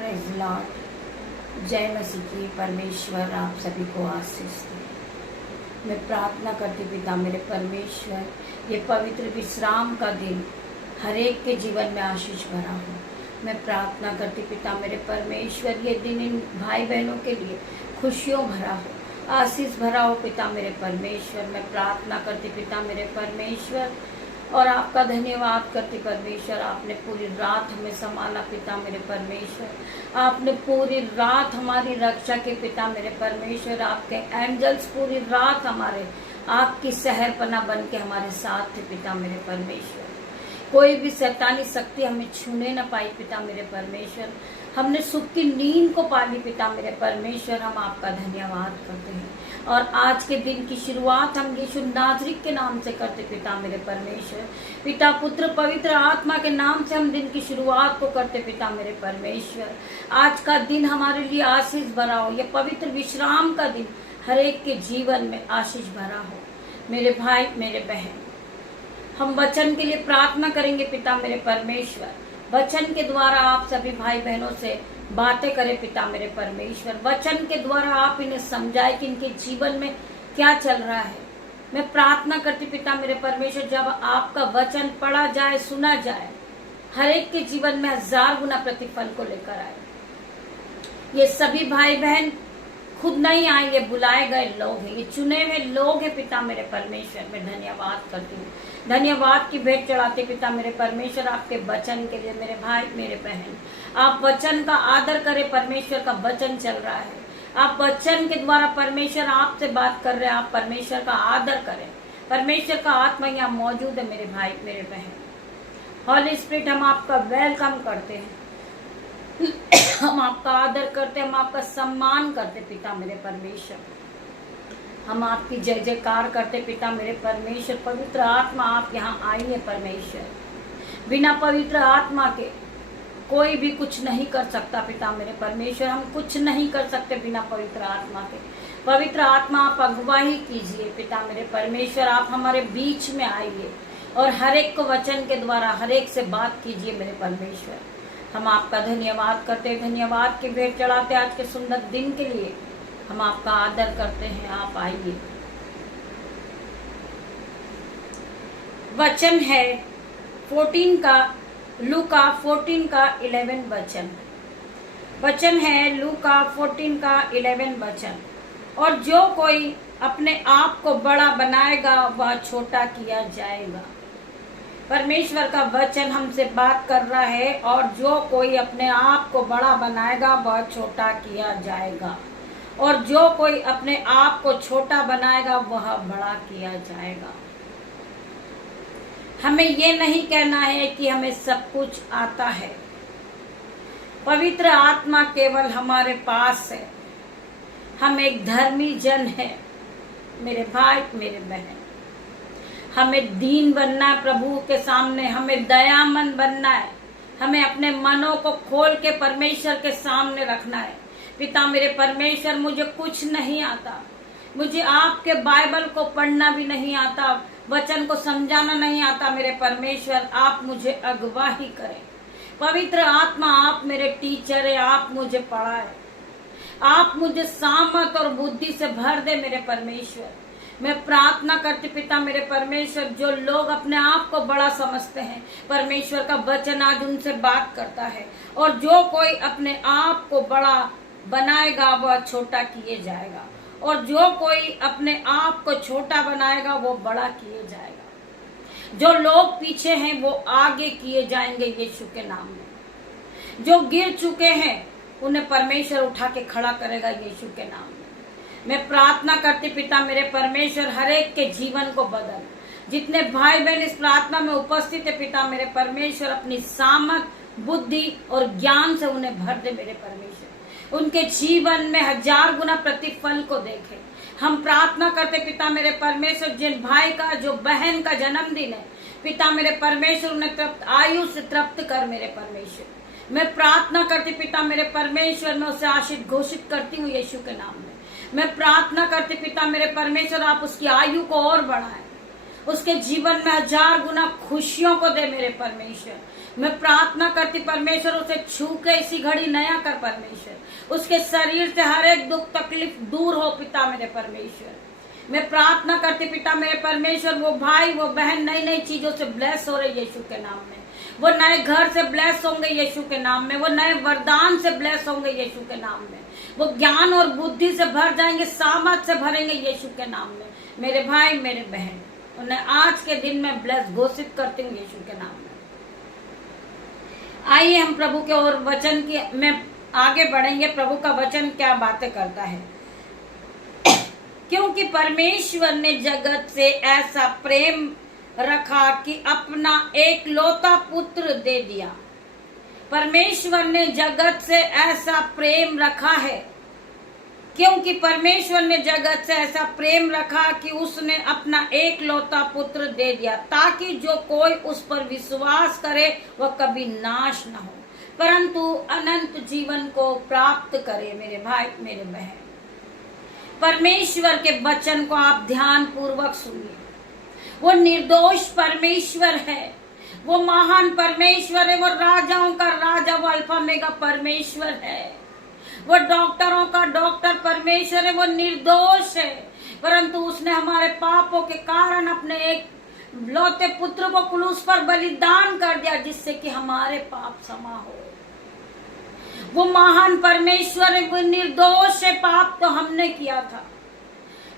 Praise Lord. जय मसीह की। परमेश्वर आप सभी को आशीष दे। मैं प्रार्थना करती पिता मेरे परमेश्वर, ये पवित्र विश्राम का दिन हर एक के जीवन में आशीष भरा हो। मैं प्रार्थना करती पिता मेरे परमेश्वर, ये दिन इन भाई बहनों के लिए खुशियों भरा हो, आशीष भरा हो पिता मेरे परमेश्वर। मैं प्रार्थना करती पिता मेरे परमेश्वर और आपका धन्यवाद करती परमेश्वर, आपने पूरी रात हमें संभाला पिता मेरे परमेश्वर। आपने पूरी रात हमारी रक्षा की पिता मेरे परमेश्वर। आपके एंजल्स पूरी रात हमारे आपकी सहरपना बन के हमारे साथ थे पिता मेरे परमेश्वर। कोई भी शैतानी शक्ति हमें छूने न पाई पिता मेरे परमेश्वर। हमने सुख की नींद को पाली पिता मेरे परमेश्वर। हम आपका धन्यवाद करते हैं और आज के दिन की शुरुआत हम यीशु नाज़री के नाम से करते पिता मेरे परमेश्वर। पिता पुत्र पवित्र आत्मा के नाम से हम दिन की शुरुआत को करते पिता मेरे परमेश्वर। आज का दिन हमारे लिए आशीष भरा हो, यह पवित्र विश्राम का दिन हर एक के जीवन में आशीष भरा हो। मेरे भाई मेरे बहन, हम वचन के लिए प्रार्थना करेंगे पिता मेरे परमेश्वर। वचन के द्वारा आप सभी भाई बहनों से बातें करें पिता मेरे परमेश्वर। वचन के द्वारा आप इन्हें समझाएं कि इनके जीवन में क्या चल रहा है। मैं प्रार्थना करती पिता मेरे परमेश्वर, जब आपका वचन पढ़ा जाए, सुना जाए, हर एक के जीवन में 1000 गुना प्रतिफल को लेकर आए। ये सभी भाई बहन खुद नहीं आए, ये बुलाए गए लोग हैं, ये चुने हुए लोग हैं पिता मेरे परमेश्वर। मैं धन्यवाद करती हूँ, धन्यवाद की भेंट चढ़ाते पिता मेरे परमेश्वर आपके वचन के लिए। मेरे भाई मेरे बहन, आप वचन का आदर करें। परमेश्वर का वचन चल रहा है, आप वचन के द्वारा परमेश्वर आपसे बात कर रहे हैं। आप परमेश्वर का आदर करें। परमेश्वर का आत्मा यहाँ मौजूद है मेरे भाई मेरे बहन। हॉली स्पिरिट, हम आपका वेलकम करते हैं, हम आपका आदर करते, हम आपका सम्मान करते पिता मेरे परमेश्वर। हम आपकी जय जयकार करते पिता मेरे परमेश्वर। पवित्र आत्मा आप यहाँ आई है परमेश्वर। बिना पवित्र आत्मा के कोई भी कुछ नहीं कर सकता पिता मेरे परमेश्वर। हम कुछ नहीं कर सकते बिना पवित्र आत्मा के। पवित्र आत्मा आप अगुवाही कीजिए पिता मेरे परमेश्वर। आप हमारे बीच में आइए और हर एक को वचन के द्वारा हर एक से बात कीजिए मेरे परमेश्वर। हम आपका धन्यवाद करते, धन्यवाद की भेंट चढ़ाते आज के सुंदर दिन के लिए। हम आपका आदर करते हैं, आप आइए। वचन है 14 का, लूका 14 का 11 वचन। वचन है लूका 14 का 11 वचन। और जो कोई अपने आप को बड़ा बनाएगा वह छोटा किया जाएगा। परमेश्वर का वचन हमसे बात कर रहा है, और जो कोई अपने आप को बड़ा बनाएगा वह छोटा किया जाएगा, और जो कोई अपने आप को छोटा बनाएगा वह बड़ा किया जाएगा। हमें ये नहीं कहना है कि हमें सब कुछ आता है। पवित्र आत्मा केवल हमारे पास है। हम एक धर्मी जन है मेरे भाई मेरे बहन। हमें दीन बनना है प्रभु के सामने, हमें दयामंद बनना है। हमें अपने मनों को खोल के परमेश्वर के सामने रखना है। पिता मेरे परमेश्वर, मुझे कुछ नहीं आता, मुझे आपके बाइबल को पढ़ना भी नहीं आता, वचन को समझाना नहीं आता मेरे परमेश्वर। आप मुझे अगुवाही करें। पवित्र आत्मा आप मेरे टीचर है, आप मुझे पढ़ाए, आप मुझे सामर्थ और बुद्धि से भर दे मेरे परमेश्वर। मैं प्रार्थना करती पिता मेरे परमेश्वर, जो लोग अपने आप को बड़ा समझते हैं, परमेश्वर का वचन आज उनसे बात करता है। और जो कोई अपने आप को बड़ा बनाएगा वह छोटा किए जाएगा, और जो कोई अपने आप को छोटा बनाएगा वो बड़ा किए जाएगा। जो लोग पीछे हैं वो आगे किए जाएंगे यीशु के नाम में। जो गिर चुके हैं उन्हें परमेश्वर उठा के खड़ा करेगा यीशु के नाम में। मैं प्रार्थना करती पिता मेरे परमेश्वर, हर एक के जीवन को बदल। जितने भाई बहन इस प्रार्थना में उपस्थित है पिता मेरे परमेश्वर, अपनी सामर्थ बुद्धि और ज्ञान से उन्हें भर दे मेरे परमेश्वर। उनके जीवन में 1000 गुना प्रतिफल को देखे। हम प्रार्थना करते पिता मेरे परमेश्वर, जिन भाई का जो बहन का जन्मदिन है पिता मेरे परमेश्वर, उन्हें आयु से तृप्त कर मेरे परमेश्वर। मैं प्रार्थना करती पिता मेरे परमेश्वर, मैं उसे आशीष घोषित करती हूँ यीशु के नाम में। मैं प्रार्थना करती पिता मेरे परमेश्वर, आप उसकी आयु को और बढ़ाएं, उसके जीवन में 1000 गुना खुशियों को दे मेरे परमेश्वर। मैं प्रार्थना करती परमेश्वर उसे छू के इसी घड़ी नया कर परमेश्वर। उसके शरीर से हर एक दुख तकलीफ दूर हो पिता मेरे परमेश्वर। मैं प्रार्थना करती पिता मेरे परमेश्वर, वो भाई वो बहन नई नई चीजों से ब्लेस हो रहे यीशु के नाम में। वो नए घर से ब्लेस होंगे यीशु के नाम में। वो नए वरदान से ब्लेस होंगे यीशु के नाम में। वो ज्ञान और बुद्धि से भर जाएंगे, सामर्थ से भरेंगे यीशु के नाम में। मेरे भाई मेरे बहन उन्हें आज के दिन में ब्लेस घोषित करती हूँ यीशु के नाम में। आइए हम प्रभु के और वचन की में आगे बढ़ेंगे। प्रभु का वचन क्या बातें करता है। क्योंकि परमेश्वर ने जगत से ऐसा प्रेम रखा कि अपना एकलौता पुत्र दे दिया। परमेश्वर ने जगत से ऐसा प्रेम रखा है, क्योंकि परमेश्वर ने जगत से ऐसा प्रेम रखा कि उसने अपना एकलौता पुत्र दे दिया, ताकि जो कोई उस पर विश्वास करे वह कभी नाश न हो परंतु अनंत जीवन को प्राप्त करे। मेरे भाई मेरे बहन, परमेश्वर के वचन को आप ध्यान पूर्वक सुनिए। वो निर्दोष परमेश्वर है, वो महान परमेश्वर है, वो राजाओं का राजा, वो अल्फा मेगा परमेश्वर है, वो डॉक्टरों का डॉक्टर परमेश्वर है, वो निर्दोष है। परंतु उसने हमारे पापों के कारण अपने एक लौते पुत्र को क्रूस पर बलिदान कर दिया, जिससे कि हमारे पाप क्षमा हो। वो महान परमेश्वर है, वो निर्दोष है। पाप तो हमने किया था,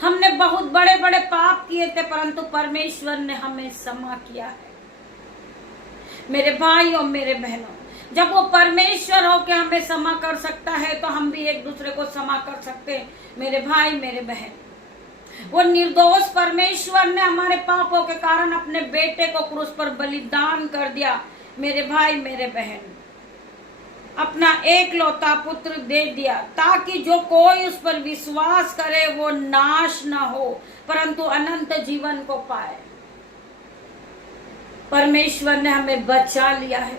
हमने बहुत बड़े बड़े पाप किए थे, परंतु परमेश्वर ने हमें क्षमा किया है। मेरे भाई और मेरे बहनों, जब वो परमेश्वर हो के हमें क्षमा कर सकता है तो हम भी एक दूसरे को क्षमा कर सकते हैं। मेरे भाई मेरे बहन, वो निर्दोष परमेश्वर ने हमारे पापों के कारण अपने बेटे को क्रूस पर बलिदान कर दिया। मेरे भाई मेरे बहन, अपना एकलौता पुत्र दे दिया, ताकि जो कोई उस पर विश्वास करे वो नाश ना हो परंतु अनंत जीवन को पाए। परमेश्वर ने हमें बचा लिया है,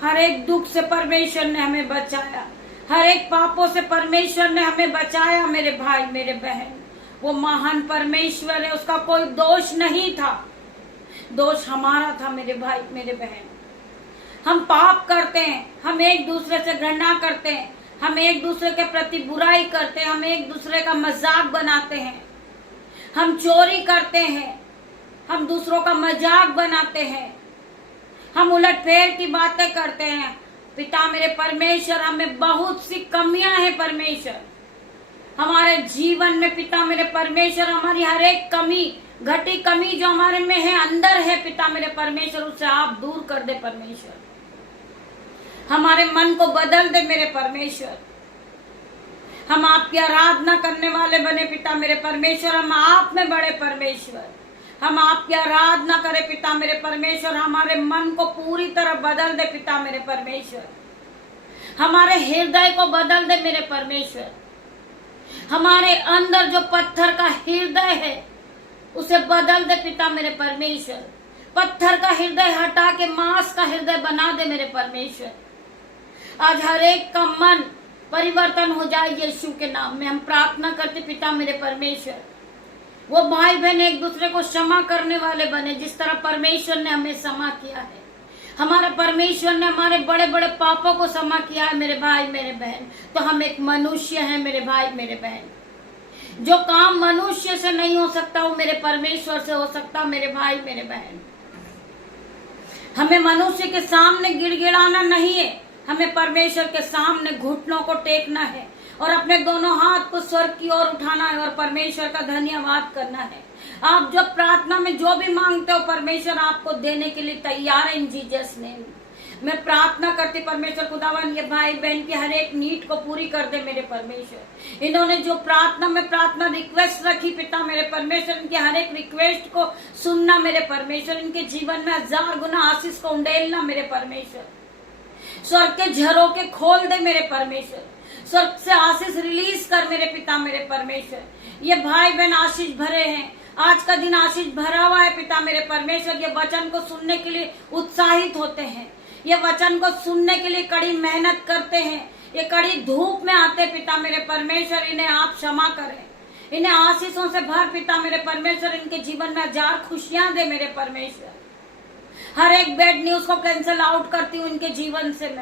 हर एक दुख से परमेश्वर ने हमें बचाया, हर एक पापों से परमेश्वर ने हमें बचाया। मेरे भाई मेरे बहन, वो महान परमेश्वर है, उसका कोई दोष नहीं था, दोष हमारा था। मेरे भाई मेरे बहन, हम पाप करते हैं, हम एक दूसरे से घृणा करते हैं, हम एक दूसरे के प्रति बुराई करते हैं, हम एक दूसरे का मजाक बनाते हैं, हम चोरी करते हैं, हम दूसरों का मजाक बनाते हैं, हम उलटफेर की बातें करते हैं। पिता मेरे परमेश्वर, हमें बहुत सी कमियां हैं परमेश्वर हमारे जीवन में। पिता मेरे परमेश्वर, हमारी हर एक कमी, घटी कमी जो हमारे में है, अंदर है, पिता मेरे परमेश्वर, उसे आप दूर कर दे परमेश्वर। हमारे मन को बदल दे मेरे परमेश्वर। हम आपकी आराधना करने वाले बने पिता मेरे परमेश्वर। हम आप में बड़े परमेश्वर, हम आपकी आराधना करें पिता मेरे परमेश्वर। हमारे मन को पूरी तरह बदल दे पिता मेरे परमेश्वर। हमारे हृदय को बदल दे मेरे परमेश्वर। हमारे अंदर जो पत्थर का हृदय है उसे बदल दे पिता मेरे परमेश्वर। पत्थर का हृदय हटा के मांस का हृदय बना दे मेरे परमेश्वर। आज हर एक का मन परिवर्तन हो जाए यीशु के नाम में हम प्रार्थना करते पिता मेरे परमेश्वर। वो भाई बहन एक दूसरे को क्षमा करने वाले बने, जिस तरह परमेश्वर ने हमें क्षमा किया है। हमारे परमेश्वर ने हमारे बड़े बड़े पापों को क्षमा किया है मेरे भाई मेरे बहन। तो हम एक मनुष्य हैं मेरे भाई मेरे बहन। जो काम मनुष्य से नहीं हो सकता वो मेरे परमेश्वर से हो सकता मेरे भाई मेरे बहन। हमें मनुष्य के सामने गिड़गिड़ाना नहीं है, हमें परमेश्वर के सामने घुटनों को टेकना है और अपने दोनों हाथ को स्वर्ग की ओर उठाना है और परमेश्वर का धन्यवाद करना है। आप जब प्रार्थना में जो भी मांगते हो परमेश्वर आपको देने के लिए तैयार है इन जीसस नेम। मैं प्रार्थना करती परमेश्वर खुदावन ये भाई बहन की हर एक नीड को पूरी कर दे मेरे परमेश्वर। इन्होंने जो प्रार्थना में प्रार्थना रिक्वेस्ट रखी पिता मेरे परमेश्वर, इनकी हर एक रिक्वेस्ट को सुनना मेरे परमेश्वर। इनके जीवन में 1000 गुना आशीष को उंडेलना मेरे परमेश्वर। स्वर्ग के झरोखे खोल दे मेरे परमेश्वर। स्वर्ग से आशीष रिलीज कर मेरे पिता मेरे परमेश्वर। ये भाई बहन आशीष भरे हैं, आज का दिन आशीष भरा हुआ है पिता मेरे परमेश्वर। ये वचन को सुनने के लिए उत्साहित होते हैं, ये वचन को सुनने के लिए कड़ी मेहनत करते हैं, ये कड़ी धूप में आते पिता मेरे परमेश्वर। इन्हें आप क्षमा करें, इन्हें आशीषों से भर पिता मेरे परमेश्वर, इनके जीवन में हजार खुशियां दे मेरे परमेश्वर। हर एक बैड न्यूज को कैंसिल आउट करती हूँ इनके जीवन से।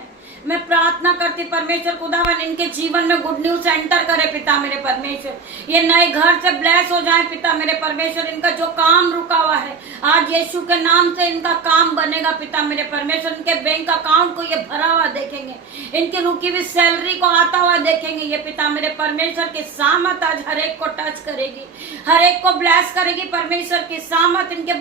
मैं प्रार्थना करती परमेश्वर खुदावन इनके जीवन में गुड न्यूज एंटर करे पिता मेरे परमेश्वर। ये नए घर से ब्लेस हो जाए पिता मेरे परमेश्वर। इनका जो काम रुका हुआ है आज यीशु के नाम से इनका काम बनेगा पिता मेरे परमेश्वर। इनके बैंक अकाउंट को ये भरा हुआ देखेंगे, इनकी रुकी हुई सैलरी को आता हुआ देखेंगे। ये पिता मेरे परमेश्वर की सामत आज हर एक को टच करेगी, हर एक को ब्लेस करेगी। परमेश्वर की सामत इनके